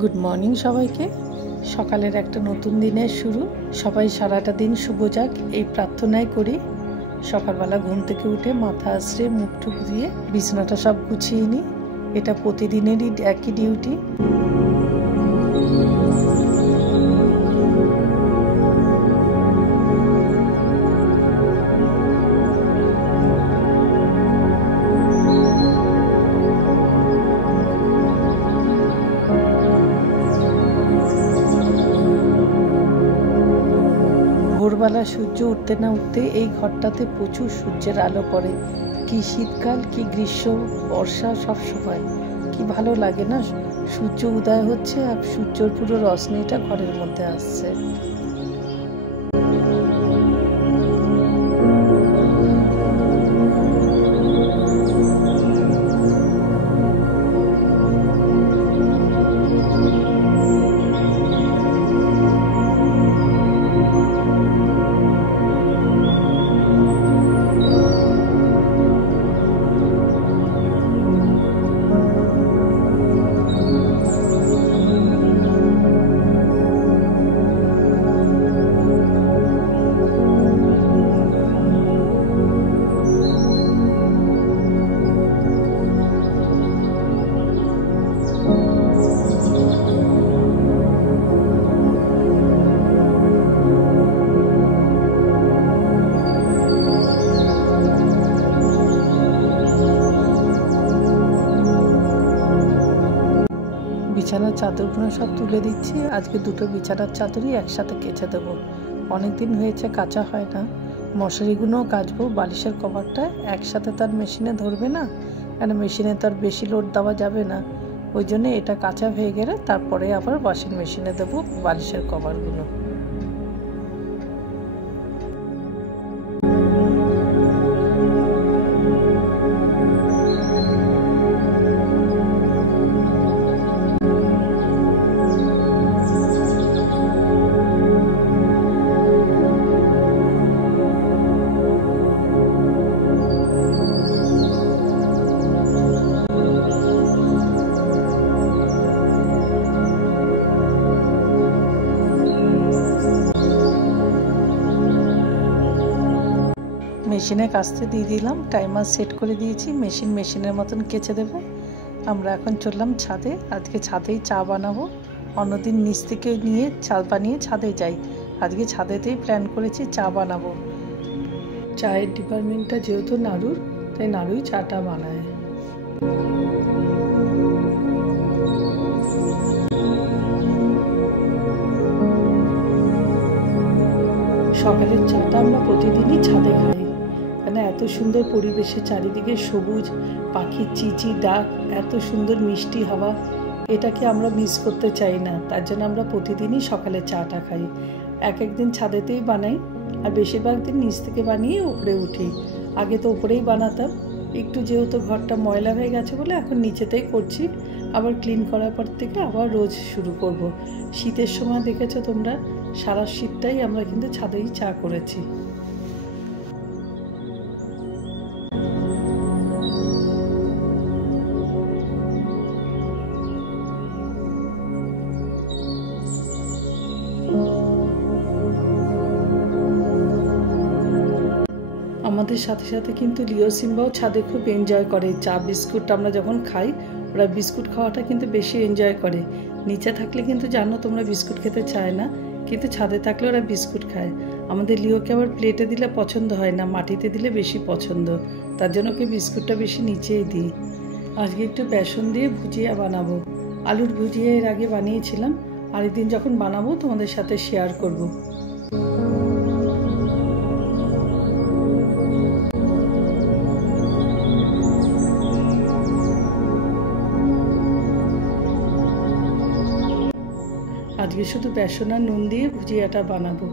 Good morning সবাইকে। সকালের একটা নতুন দিনের শুরু। সবাই সারাটা দিন শুভ যাক এই প্রার্থনাই করি। সকালবেলা ঘুম থেকে উঠে মাথা আশ্রে মুখ টুক দিয়ে বিছানাটা সব গুছিয়ে নিই। এটা প্রতিদিনেরই একই ডিউটি। ভোরবেলা সূর্য উঠতে না উঠতে এই ঘরটাতে প্রচুর সূর্যের আলো পড়ে। কি শীতকাল কি গ্রীষ্ম বর্ষা সব সময় কি ভালো লাগে না। সূর্য উদয় হচ্ছে আর সূর্যের পুরো রশ্মিটা ঘরের মধ্যে আসছে। বিছানার চাদরগুলো সব তুলে দিচ্ছি। আজকে দুটো বিছানার চাদরই একসাথে কেচে দেবো। অনেক দিন হয়েছে কাচা হয় না। মশারিগুলোও কাচবো। বালিশের কভারটা একসাথে তার মেশিনে ধরবে না, কারণ মেশিনে তার বেশি লোড দেওয়া যাবে না। ওই জন্য এটা কাচা হয়ে গেলে তারপরে আবার ওয়াশিং মেশিনে দেবো বালিশের কভারগুলো। মেশিনে কাচতে দিয়ে দিলাম। টাইমার সেট করে দিয়েছি। মেশিনের মতন কেচে দেবে। আমরা এখন চললাম ছাদে। আজকে ছাদেই চা বানাবো। অন্যদিন নিচ থেকে নিয়ে চা বানিয়ে ছাদে যাই। আজকে ছাদেতেই প্ল্যান করেছি চা বানাবো। চায়ের ডিপার্টমেন্টটা যেহেতু নাড়ুর, তাই নাড়ুই চাটা বানায়। সকালের চাটা আমরা প্রতিদিনই ছাদে খাই। মানে এত সুন্দর পরিবেশে, চারিদিকে সবুজ, পাখির চিচি ডাক, এত সুন্দর মিষ্টি হাওয়া, এটাকে আমরা মিস করতে চাই না। তার জন্য আমরা প্রতিদিনই সকালে চাটা খাই। এক একদিন ছাদেতেই বানাই, আর বেশিরভাগ দিন নিচ থেকে বানিয়ে উপরে উঠি। আগে তো উপরেই বানাতাম, একটু যেহেতু ঘরটা ময়লা হয়ে গেছে বলে এখন নিচেতেই করছি। আবার ক্লিন করার পর থেকে আবার রোজ শুরু করব। শীতের সময় দেখেছো তোমরা, সারা শীতটাই আমরা কিন্তু ছাদেই চা করেছি। আমাদের সাথে সাথে কিন্তু লিও সিম্বাও ছাদে খুব এনজয় করে। চা বিস্কুট আমরা যখন খাই, ওরা বিস্কুট খাওয়াটা কিন্তু বেশি এনজয় করে। নিচে থাকলে কিন্তু জানো তোমরা বিস্কুট খেতে চায় না, কিন্তু ছাদে থাকলে ওরা বিস্কুট খায়। আমাদের লিওকে আবার প্লেটে দিলে পছন্দ হয় না, মাটিতে দিলে বেশি পছন্দ। তার জন্য ওকে বিস্কুটটা বেশি নিচেই দিই। আজকে একটু বেসন দিয়ে ভুজিয়া বানাবো। আলুর ভুজিয়া এর আগে বানিয়েছিলাম, আরেকদিন যখন বানাবো তোমাদের সাথে শেয়ার করব। আজকে শুধু বেসন আর নুন দিয়ে ভুজিয়াটা বানাবো।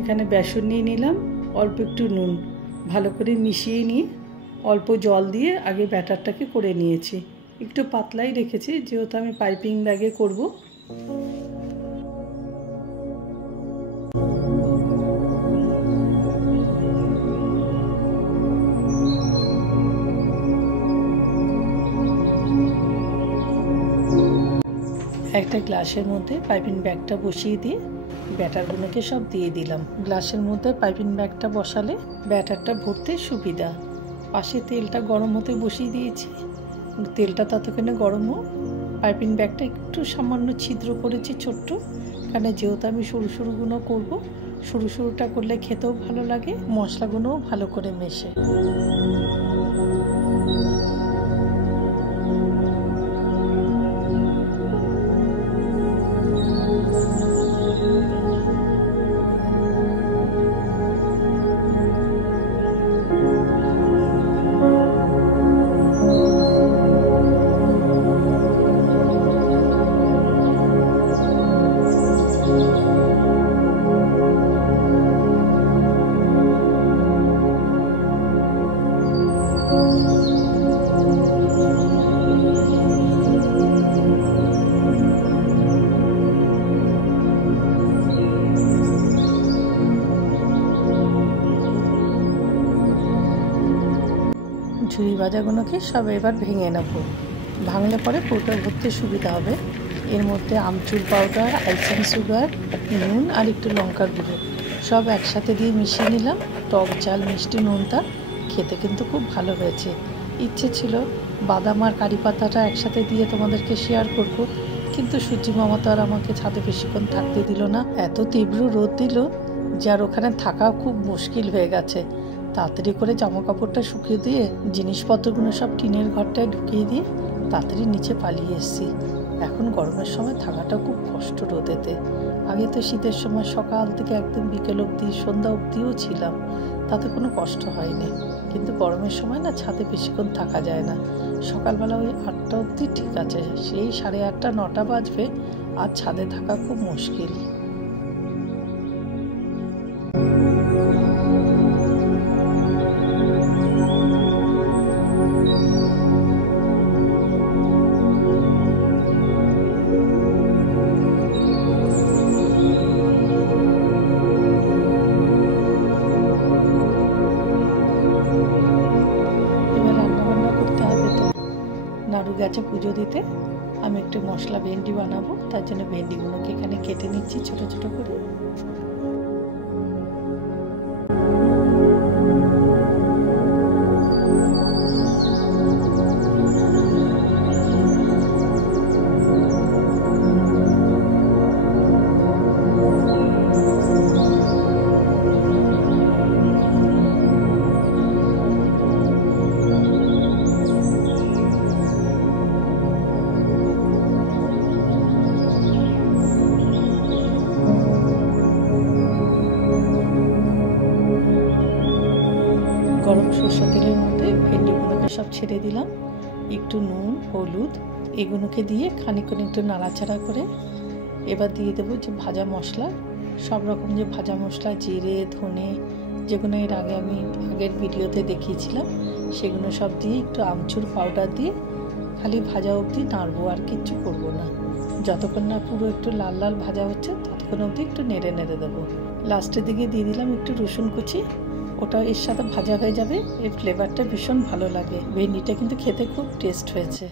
এখানে বেসন নিয়ে নিলাম, অল্প একটু নুন, ভালো করে মিশিয়ে নিয়ে অল্প জল দিয়ে আগে ব্যাটারটাকে করে নিয়েছি। একটু পাতলাই রেখেছি যেহেতু আমি পাইপিং ব্যাগে করব। একটা গ্লাসের মধ্যে পাইপিং ব্যাগটা বসিয়ে দিয়ে ব্যাটারগুলোকে সব দিয়ে দিলাম। গ্লাসের মধ্যে পাইপিং ব্যাগটা বসালে ব্যাটারটা ভরতে সুবিধা। পাশে তেলটা গরম হতে বসিয়ে দিয়েছি। তেলটা ততক্ষণে গরম হোক। পাইপিং ব্যাগটা একটু সামান্য ছিদ্র করেছি ছোট্ট, কারণ যেহেতু আমি সরু সরুগুলো করবো, সরু সরুটা করলে খেতেও ভালো লাগে, মশলাগুলোও ভালো করে মেশে। ঝুরি ভাজাগুলোকে সব এবার ভেঙে নেব। ভাঙলে পরে পুরোটা ভরতে সুবিধা হবে। এর মধ্যে আমচুর পাউডার, আইসিং সুগার, নুন আর একটু লঙ্কার গুঁড়ো সব একসাথে দিয়ে মিশিয়ে নিলাম। টক ঝাল মিষ্টি নুনটা খেতে কিন্তু খুব ভালো হয়েছে। ইচ্ছে ছিল বাদাম আর কারি পাতাটা একসাথে দিয়ে তোমাদেরকে শেয়ার করব, কিন্তু সূর্যি মামা তো আর আমাকে ছাদে বেশিক্ষণ থাকতে দিল না। এত তীব্র রোদ দিল যার ওখানে থাকাও খুব মুশকিল হয়ে গেছে। তাড়াতাড়ি করে জামা কাপড়টা শুকিয়ে দিয়ে জিনিসপত্রগুলো সব টিনের ঘরটায় ঢুকিয়ে দিয়ে তাড়াতাড়ি নিচে পালিয়ে এসেছি। এখন গরমের সময় থাকাটা খুব কষ্ট রোদেতে। আগে তো শীতের সময় সকাল থেকে একদম বিকেল অবধি, সন্ধ্যা অবধিও ছিলাম, তাতে কোনো কষ্ট হয়নি। কিন্তু গরমের সময় না ছাদে বেশিক্ষণ থাকা যায় না। সকালবেলা ওই 8টা অবধি ঠিক আছে, সেই 8:30 9টা বাজবে আর ছাদে থাকা খুব মুশকিল। নাড়ু গেছে পুজো দিতে। আমি একটু মশলা ভেন্ডি বানাবো, তার জন্য ভেন্ডিগুলোকে এখানে কেটে নিচ্ছি ছোট ছোট করে। গরম সরষের তেলের মধ্যে ভেন্ডিগুলোকে সব ছেড়ে দিলাম। একটু নুন, হলুদ এগুলোকে দিয়ে খানিকক্ষণ একটু নাড়াচাড়া করে এবার দিয়ে দেবো যে ভাজা মশলা, সব রকম যে ভাজা মশলা, জিরে, ধনে, যেগুলো এর আগে আমি আগের ভিডিওতে দেখিয়েছিলাম, সেগুলো সব দিয়ে একটু আমচুর পাউডার দিয়ে খালি ভাজা অবধি নাড়বো, আর কিচ্ছু করবো না। যতক্ষণ না পুরো একটু লাল লাল ভাজা হচ্ছে ততক্ষণ অবধি একটু নেড়ে নেড়ে দেবো। লাস্টের দিকে দিয়ে দিলাম একটু রসুন কুচি, ওটা এর সাথে ভাজা হয়ে যাবে। এর ফ্লেভারটা ভীষণ ভালো লাগে। ভেন্ডিটা কিন্তু খেতে খুব টেস্ট হয়েছে।